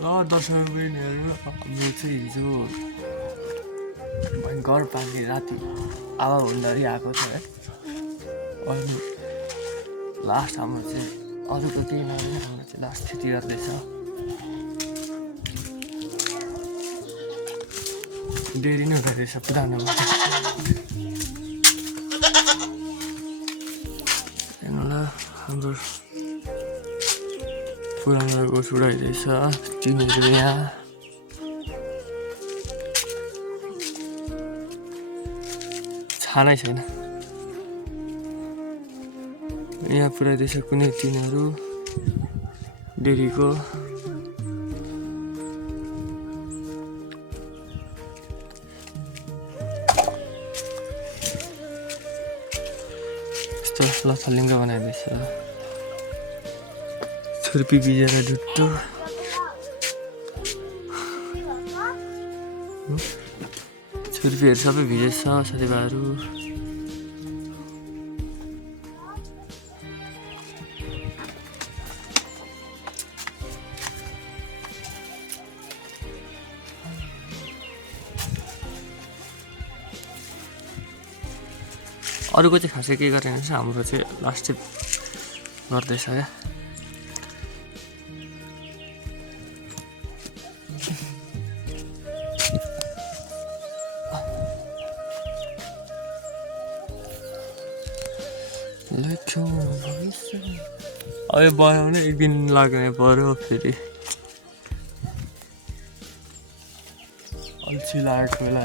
दर्शक बहिनीहरू हाम्रो चाहिँ हिजो भयङ्कर पानी राति आवा हुँदाखेरि आएको छ है। अनि लास्ट हाम्रो चाहिँ अरू त केही नगर्ने, हाम्रो चाहिँ लास्ट खेती गर्दैछ। डेरी नै हुँदैछ पुरानोमा हेर्नुला हाम्रो पुरानो गोठ उडाइरहेछ। टिनहरू यहाँ छानै छैन, यहाँ पुऱ्याइरहेछ कुनै टिनहरू डेरीको। यस्तो लथालिङ्ग बनाइरहेछ। छुर्पी भिजेर ढुट्टो छुर्पीहरू सबै भिजेछ साथीभाइहरू। अरूको चाहिँ खासै के गरेन रहेछ, हाम्रो चाहिँ लास्ट चाहिँ गर्दैछ क्या। अब यो बनाउने एक दिन लाग्ने पर्यो, फेरि अल्छी लागेको बेला